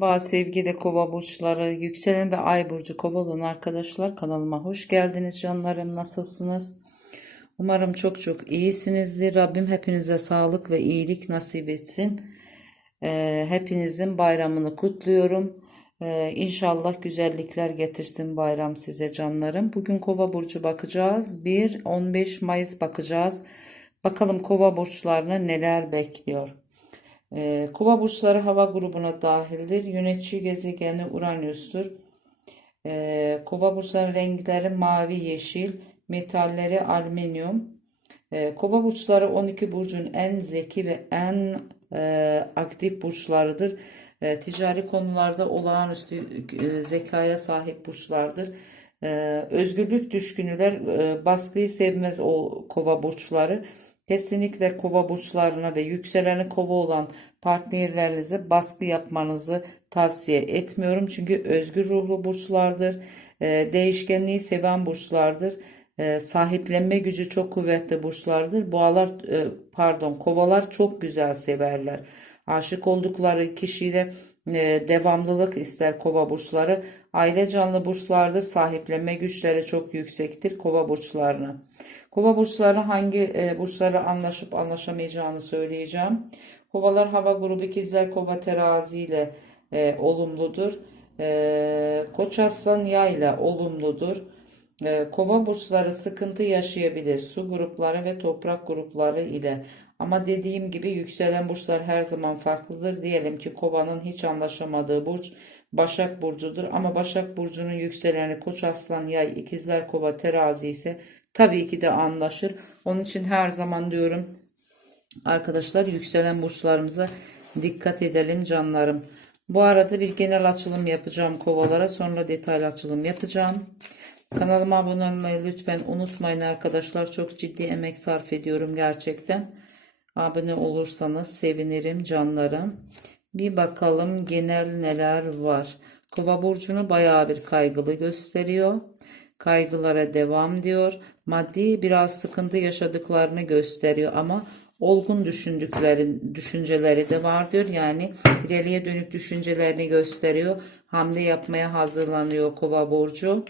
Merhaba sevgili kova burçları, yükselen ve ay burcu kova arkadaşlar kanalıma hoş geldiniz canlarım. Nasılsınız? Umarım çok çok iyisinizdir. Rabbim hepinize sağlık ve iyilik nasip etsin. Ee, hepinizin bayramını kutluyorum. Ee, İnşallah güzellikler getirsin bayram size canlarım. Bugün kova burcu bakacağız. 1-15 Mayıs bakacağız. Bakalım kova burçlarına neler bekliyor. Ee, Kova burçları hava grubuna dahildir. Yönetici gezegeni Uranüs'tür. Ee, Kova burçlarının renkleri mavi, yeşil, metalleri alüminyum. Ee, Kova burçları 12 burcun en zeki ve en e, aktif burçlarıdır. Ee, ticari konularda olağanüstü e, zekaya sahip burçlardır. Ee, özgürlük düşkünüler, e, baskıyı sevmez o kova burçları. Kesinlikle kova burçlarına ve yükseleni kova olan partnerlerinize baskı yapmanızı tavsiye etmiyorum. Çünkü özgür ruhlu burçlardır. Ee, değişkenliği seven burçlardır. Ee, sahiplenme gücü çok kuvvetli burçlardır. Boğalar e, pardon kovalar çok güzel severler. Aşık oldukları kişiyle e, devamlılık ister kova burçları. Aile canlı burçlardır. Sahiplenme güçleri çok yüksektir kova burçlarına. Kova burçları hangi e, burçlara anlaşıp anlaşamayacağını söyleyeceğim. Kovalar hava grubu ikizler kova terazi ile e, olumludur. E, Koç aslan yay ile olumludur. E, kova burçları sıkıntı yaşayabilir su grupları ve toprak grupları ile. Ama dediğim gibi yükselen burçlar her zaman farklıdır. Diyelim ki kovanın hiç anlaşamadığı burç Başak Burcu'dur. Ama Başak Burcu'nun yükseleni Koç Aslan Yay ikizler Kova Terazi ise tabii ki de anlaşır. Onun için her zaman diyorum arkadaşlar yükselen burçlarımıza dikkat edelim canlarım. Bu arada bir genel açılım yapacağım kovalara sonra detaylı açılım yapacağım. Kanalıma abone olmayı lütfen unutmayın arkadaşlar. Çok ciddi emek sarf ediyorum gerçekten. Abone olursanız sevinirim canlarım. Bir bakalım genel neler var. Kova burcunu bayağı bir kaygılı gösteriyor. Kaygılara devam diyor. Maddi biraz sıkıntı yaşadıklarını gösteriyor ama olgun düşündükleri düşünceleri de var diyor. Yani ileriye dönük düşüncelerini gösteriyor. Hamle yapmaya hazırlanıyor Kova burcu.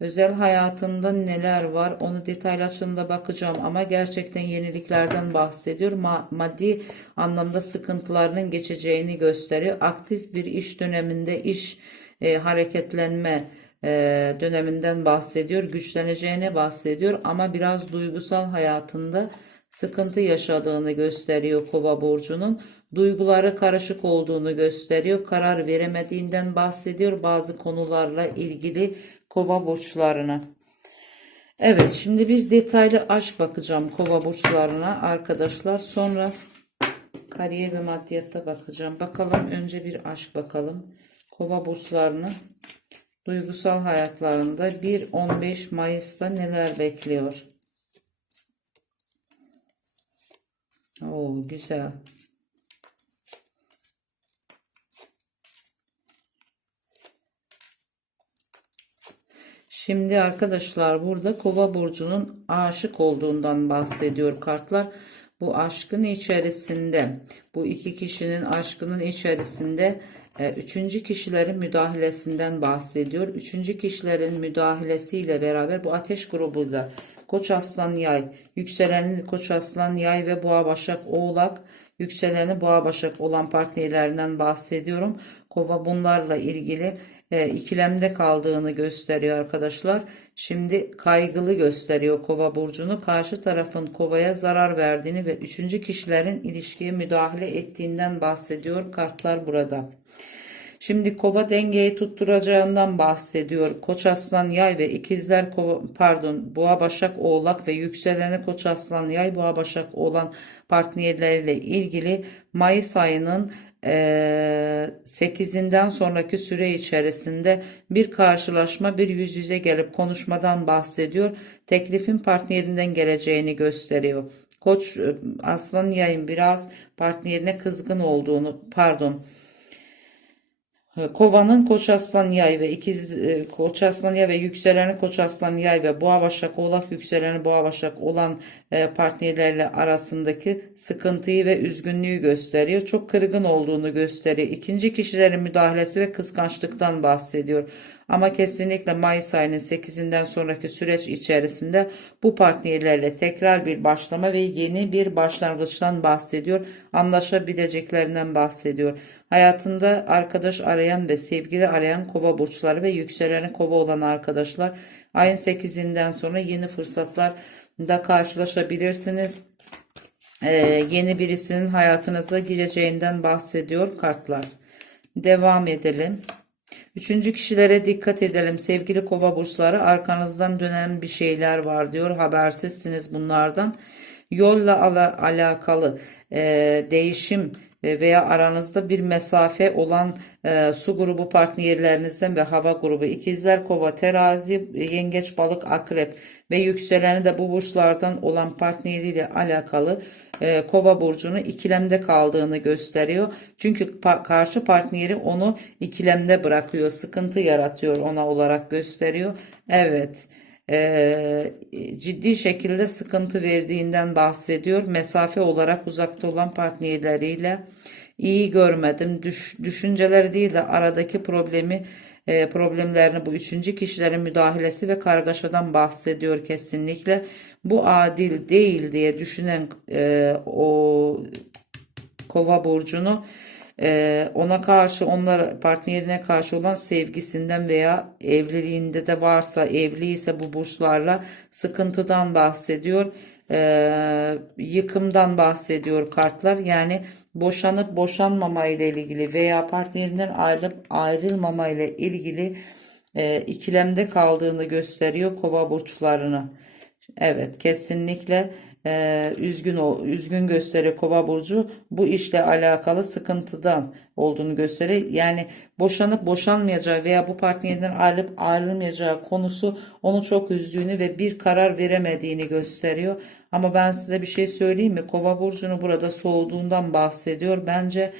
Özel hayatında neler var onu detaylı açımda bakacağım ama gerçekten yeniliklerden bahsediyor. Ma maddi anlamda sıkıntılarının geçeceğini gösteriyor. Aktif bir iş döneminde iş e, hareketlenme e, döneminden bahsediyor. Güçleneceğini bahsediyor ama biraz duygusal hayatında sıkıntı yaşadığını gösteriyor Kova burcunun. Duyguları karışık olduğunu gösteriyor. Karar veremediğinden bahsediyor. Bazı konularla ilgili Kova burçlarına. Evet, şimdi bir detaylı aşk bakacağım Kova burçlarına arkadaşlar. Sonra kariyer ve maddiyatta bakacağım. Bakalım önce bir aşk bakalım. Kova burçlarını duygusal hayatlarında 1-15 Mayıs'ta neler bekliyor? Oo güzel. Şimdi arkadaşlar burada Kova burcunun aşık olduğundan bahsediyor kartlar. Bu aşkın içerisinde, bu iki kişinin aşkının içerisinde üçüncü kişilerin müdahalesinden bahsediyor. Üçüncü kişilerin müdahalesiyle beraber bu ateş grubuyla Koç Aslan Yay, yükseleni Koç Aslan Yay ve Boğa Başak Oğlak, yükseleni Boğa Başak olan partnerlerinden bahsediyorum. Kova bunlarla ilgili e, ikilemde kaldığını gösteriyor arkadaşlar. Şimdi kaygılı gösteriyor kova burcunu. Karşı tarafın kovaya zarar verdiğini ve üçüncü kişilerin ilişkiye müdahale ettiğinden bahsediyor kartlar burada. Şimdi kova dengeyi tutturacağından bahsediyor. Koç aslan yay ve ikizler kova, pardon boğa başak oğlak ve yükseleni koç aslan yay boğa başak oğlan partnerleriyle ilgili Mayıs ayının 8'inden sonraki süre içerisinde bir karşılaşma bir yüz yüze gelip konuşmadan bahsediyor. Teklifin partnerinden geleceğini gösteriyor. Koç aslan yayın biraz partnerine kızgın olduğunu pardon Kovanın Koç Aslan Yay ve ikiz e, Koç Aslan Yay ve yükseleni Koç Aslan Yay ve Boğa Başak Oğlak yükseleni Boğa Başak olan e, partnerlerle arasındaki sıkıntıyı ve üzgünlüğü gösteriyor. Çok kırgın olduğunu gösteriyor. İkinci kişilerin müdahalesi ve kıskançlıktan bahsediyor. Ama kesinlikle Mayıs ayının 8'inden sonraki süreç içerisinde bu partnerlerle tekrar bir başlama ve yeni bir başlangıçtan bahsediyor. Anlaşabileceklerinden bahsediyor. Hayatında arkadaş arayan ve sevgili arayan kova burçları ve yükseleni kova olan arkadaşlar ayın 8'inden sonra yeni fırsatlar da karşılaşabilirsiniz. Ee, yeni birisinin hayatınıza gireceğinden bahsediyor kartlar. Devam edelim. Üçüncü kişilere dikkat edelim. Sevgili kova burçları arkanızdan dönen bir şeyler var diyor. Habersizsiniz bunlardan. Yolla ala, alakalı e, değişim veya aranızda bir mesafe olan e, su grubu partnerlerinizden ve hava grubu ikizler kova terazi yengeç balık akrep ve yükseleni de bu burçlardan olan partneriyle alakalı e, kova burcunu ikilemde kaldığını gösteriyor. Çünkü pa- karşı partneri onu ikilemde bırakıyor sıkıntı yaratıyor ona olarak gösteriyor. Evet e, ciddi şekilde sıkıntı verdiğinden bahsediyor. Mesafe olarak uzakta olan partnerleriyle iyi görmedim. Düş, düşünceleri değil de aradaki problemi e, problemlerini bu üçüncü kişilerin müdahalesi ve kargaşadan bahsediyor kesinlikle. Bu adil değil diye düşünen e, o kova burcunu e, ona karşı onlar partnerine karşı olan sevgisinden veya evliliğinde de varsa evliyse bu burçlarla sıkıntıdan bahsediyor. E, yıkımdan bahsediyor kartlar. Yani boşanıp boşanmama ile ilgili veya partnerinden ayrılıp ayrılmama ile ilgili e, ikilemde kaldığını gösteriyor kova burçlarını. Evet kesinlikle e, üzgün o üzgün gösteriyor kova burcu bu işle alakalı sıkıntıdan olduğunu gösteriyor. Yani boşanıp boşanmayacağı veya bu partnerinden ayrılıp ayrılmayacağı konusu onu çok üzdüğünü ve bir karar veremediğini gösteriyor. Ama ben size bir şey söyleyeyim mi? Kova burcunu burada soğuduğundan bahsediyor. Bence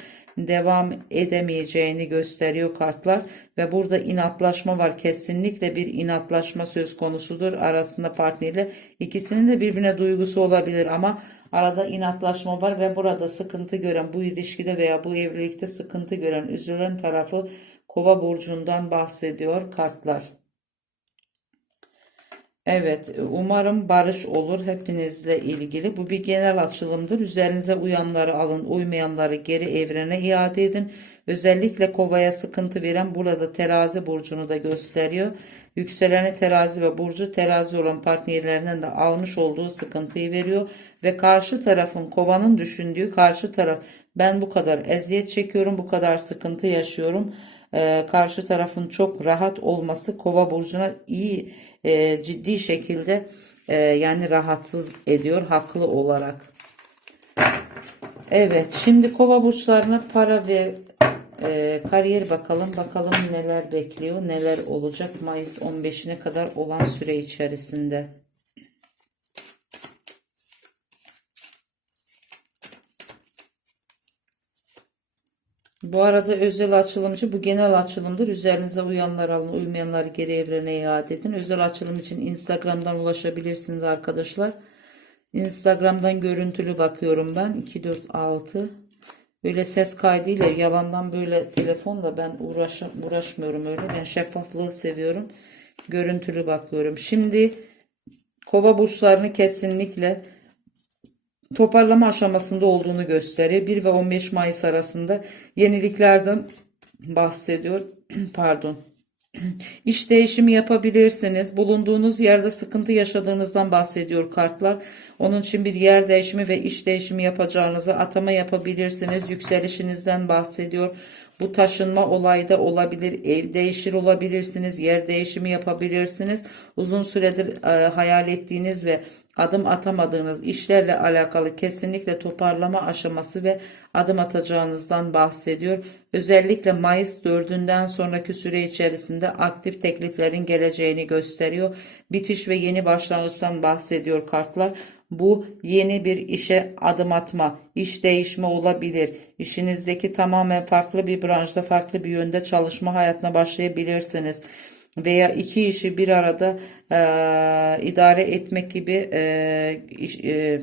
devam edemeyeceğini gösteriyor kartlar ve burada inatlaşma var. Kesinlikle bir inatlaşma söz konusudur arasında partneriyle. İkisinin de birbirine duygusu olabilir ama arada inatlaşma var ve burada sıkıntı gören bu ilişkide veya bu evlilikte sıkıntı gören üzülen tarafı Kova burcundan bahsediyor kartlar. Evet, umarım barış olur hepinizle ilgili. Bu bir genel açılımdır. Üzerinize uyanları alın, uymayanları geri evrene iade edin. Özellikle kovaya sıkıntı veren burada terazi burcunu da gösteriyor. Yükseleni terazi ve burcu terazi olan partnerlerinden de almış olduğu sıkıntıyı veriyor. Ve karşı tarafın kovanın düşündüğü karşı taraf ben bu kadar eziyet çekiyorum, bu kadar sıkıntı yaşıyorum. Ee, karşı tarafın çok rahat olması kova burcuna iyi e, ciddi şekilde e, yani rahatsız ediyor haklı olarak. Evet şimdi kova burçlarına para ve e, kariyer bakalım. Bakalım neler bekliyor neler olacak Mayıs 15'ine kadar olan süre içerisinde. Bu arada özel açılımcı bu genel açılımdır. Üzerinize uyanlar alın, uymayanları geri evrene iade edin. Özel açılım için Instagram'dan ulaşabilirsiniz arkadaşlar. Instagram'dan görüntülü bakıyorum ben. 246 Böyle ses kaydıyla yalandan böyle telefonla ben uğraş, uğraşmıyorum öyle. Ben şeffaflığı seviyorum. Görüntülü bakıyorum. Şimdi kova burçlarını kesinlikle toparlama aşamasında olduğunu gösteriyor. 1 ve 15 Mayıs arasında yeniliklerden bahsediyor. Pardon. İş değişimi yapabilirsiniz. Bulunduğunuz yerde sıkıntı yaşadığınızdan bahsediyor kartlar. Onun için bir yer değişimi ve iş değişimi yapacağınızı atama yapabilirsiniz. Yükselişinizden bahsediyor. Bu taşınma olayda olabilir. Ev değişir olabilirsiniz. Yer değişimi yapabilirsiniz. Uzun süredir e, hayal ettiğiniz ve adım atamadığınız işlerle alakalı kesinlikle toparlama aşaması ve adım atacağınızdan bahsediyor. Özellikle Mayıs 4'ünden sonraki süre içerisinde aktif tekliflerin geleceğini gösteriyor. Bitiş ve yeni başlangıçtan bahsediyor kartlar. Bu yeni bir işe adım atma, iş değişme olabilir. İşinizdeki tamamen farklı bir branşta, farklı bir yönde çalışma hayatına başlayabilirsiniz veya iki işi bir arada e, idare etmek gibi e, iş- e,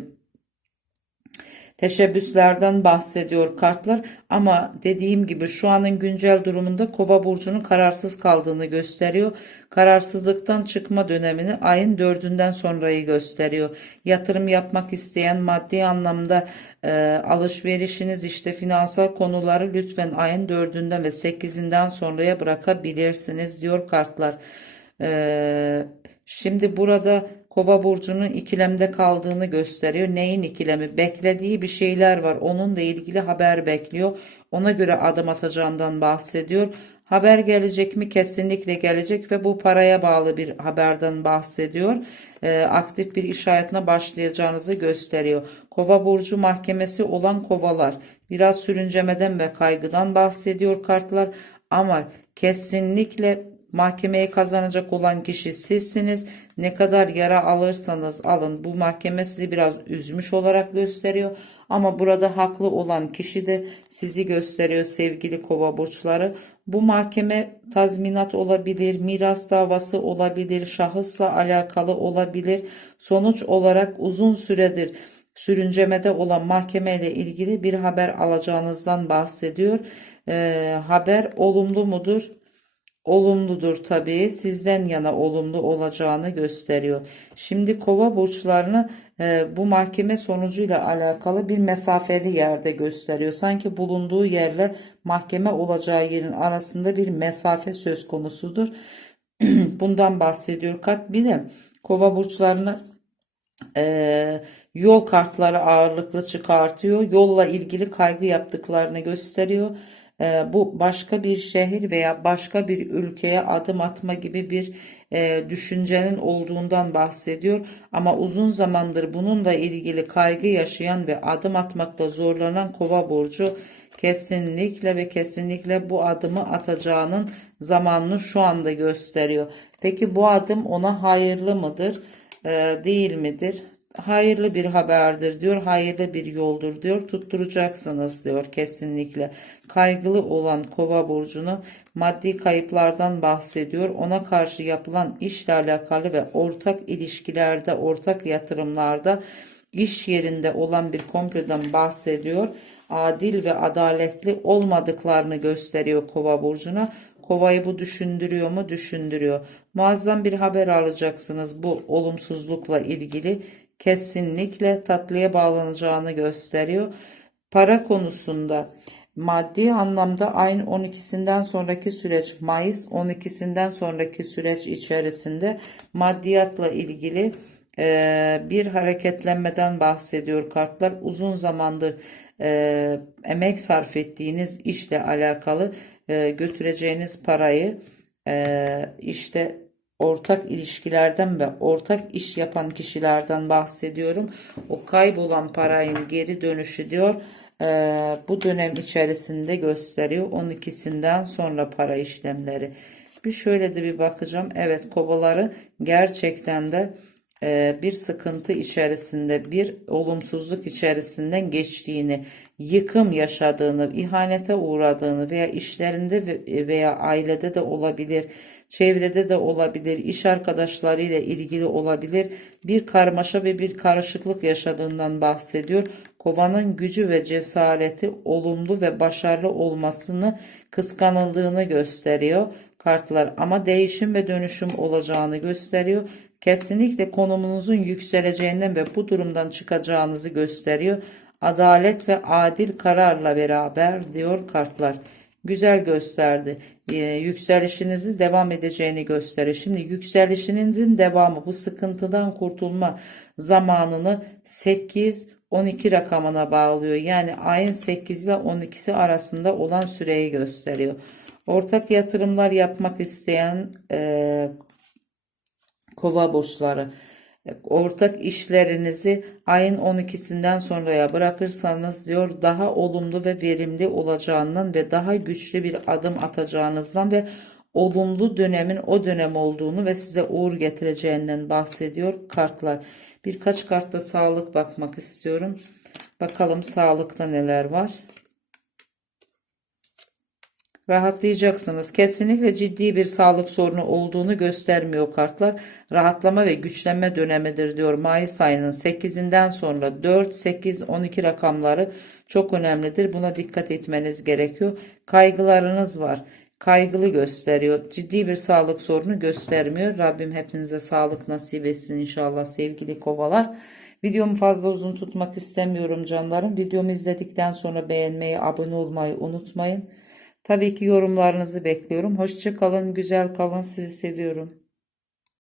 teşebbüslerden bahsediyor kartlar ama dediğim gibi şu anın güncel durumunda Kova burcunun kararsız kaldığını gösteriyor. Kararsızlıktan çıkma dönemini ayın dördünden sonrayı gösteriyor. Yatırım yapmak isteyen maddi anlamda e, alışverişiniz işte finansal konuları lütfen ayın dördünden ve sekizinden sonraya bırakabilirsiniz diyor kartlar. E, şimdi burada Kova burcunun ikilemde kaldığını gösteriyor. Neyin ikilemi? Beklediği bir şeyler var. Onunla ilgili haber bekliyor. Ona göre adım atacağından bahsediyor. Haber gelecek mi? Kesinlikle gelecek ve bu paraya bağlı bir haberden bahsediyor. Ee, aktif bir iş hayatına başlayacağınızı gösteriyor. Kova burcu mahkemesi olan kovalar biraz sürüncemeden ve kaygıdan bahsediyor kartlar ama kesinlikle Mahkemeyi kazanacak olan kişi sizsiniz. Ne kadar yara alırsanız alın. Bu mahkeme sizi biraz üzmüş olarak gösteriyor. Ama burada haklı olan kişi de sizi gösteriyor sevgili kova burçları. Bu mahkeme tazminat olabilir, miras davası olabilir, şahısla alakalı olabilir. Sonuç olarak uzun süredir sürüncemede olan mahkeme ilgili bir haber alacağınızdan bahsediyor. Ee, haber olumlu mudur? Olumludur tabii. Sizden yana olumlu olacağını gösteriyor. Şimdi kova burçlarını e, bu mahkeme sonucuyla alakalı bir mesafeli yerde gösteriyor. Sanki bulunduğu yerle mahkeme olacağı yerin arasında bir mesafe söz konusudur. Bundan bahsediyor kat. Bir de kova burçlarını e, yol kartları ağırlıklı çıkartıyor. Yolla ilgili kaygı yaptıklarını gösteriyor. E, bu başka bir şehir veya başka bir ülkeye adım atma gibi bir e, düşüncenin olduğundan bahsediyor. Ama uzun zamandır bununla ilgili kaygı yaşayan ve adım atmakta zorlanan kova burcu kesinlikle ve kesinlikle bu adımı atacağının zamanını şu anda gösteriyor. Peki bu adım ona hayırlı mıdır? e, değil midir? Hayırlı bir haberdir diyor, hayırlı bir yoldur diyor, tutturacaksınız diyor kesinlikle. Kaygılı olan kova burcunu maddi kayıplardan bahsediyor. Ona karşı yapılan işle alakalı ve ortak ilişkilerde, ortak yatırımlarda iş yerinde olan bir komplodan bahsediyor. Adil ve adaletli olmadıklarını gösteriyor kova burcuna. Kovayı bu düşündürüyor mu? Düşündürüyor. Muazzam bir haber alacaksınız bu olumsuzlukla ilgili. Kesinlikle tatlıya bağlanacağını gösteriyor. Para konusunda maddi anlamda ayın 12'sinden sonraki süreç Mayıs 12'sinden sonraki süreç içerisinde maddiyatla ilgili e, bir hareketlenmeden bahsediyor kartlar. Uzun zamandır e, emek sarf ettiğiniz işle alakalı e, götüreceğiniz parayı e, işte ortak ilişkilerden ve ortak iş yapan kişilerden bahsediyorum. O kaybolan parayın geri dönüşü diyor. e, bu dönem içerisinde gösteriyor. 12'sinden sonra para işlemleri. Bir şöyle de bir bakacağım. Evet kovaları gerçekten de bir sıkıntı içerisinde, bir olumsuzluk içerisinden geçtiğini, yıkım yaşadığını, ihanete uğradığını veya işlerinde ve- veya ailede de olabilir, çevrede de olabilir, iş arkadaşlarıyla ilgili olabilir, bir karmaşa ve bir karışıklık yaşadığından bahsediyor. Kovanın gücü ve cesareti olumlu ve başarılı olmasını kıskanıldığını gösteriyor kartlar ama değişim ve dönüşüm olacağını gösteriyor. Kesinlikle konumunuzun yükseleceğinden ve bu durumdan çıkacağınızı gösteriyor. Adalet ve adil kararla beraber diyor kartlar. Güzel gösterdi. Ee, yükselişinizi devam edeceğini gösteriyor. Şimdi yükselişinizin devamı bu sıkıntıdan kurtulma zamanını 8 12 rakamına bağlıyor. Yani ayın 8 ile 12'si arasında olan süreyi gösteriyor. Ortak yatırımlar yapmak isteyen e, kova burçları ortak işlerinizi ayın 12'sinden sonraya bırakırsanız diyor daha olumlu ve verimli olacağından ve daha güçlü bir adım atacağınızdan ve olumlu dönemin o dönem olduğunu ve size uğur getireceğinden bahsediyor kartlar. Birkaç kartta sağlık bakmak istiyorum. Bakalım sağlıkta neler var. Rahatlayacaksınız. Kesinlikle ciddi bir sağlık sorunu olduğunu göstermiyor kartlar. Rahatlama ve güçlenme dönemidir diyor. Mayıs ayının 8'inden sonra 4, 8, 12 rakamları çok önemlidir. Buna dikkat etmeniz gerekiyor. Kaygılarınız var. Kaygılı gösteriyor. Ciddi bir sağlık sorunu göstermiyor. Rabbim hepinize sağlık nasip etsin inşallah sevgili kovalar. Videomu fazla uzun tutmak istemiyorum canlarım. Videomu izledikten sonra beğenmeyi, abone olmayı unutmayın. Tabii ki yorumlarınızı bekliyorum. Hoşça kalın, güzel kalın. Sizi seviyorum.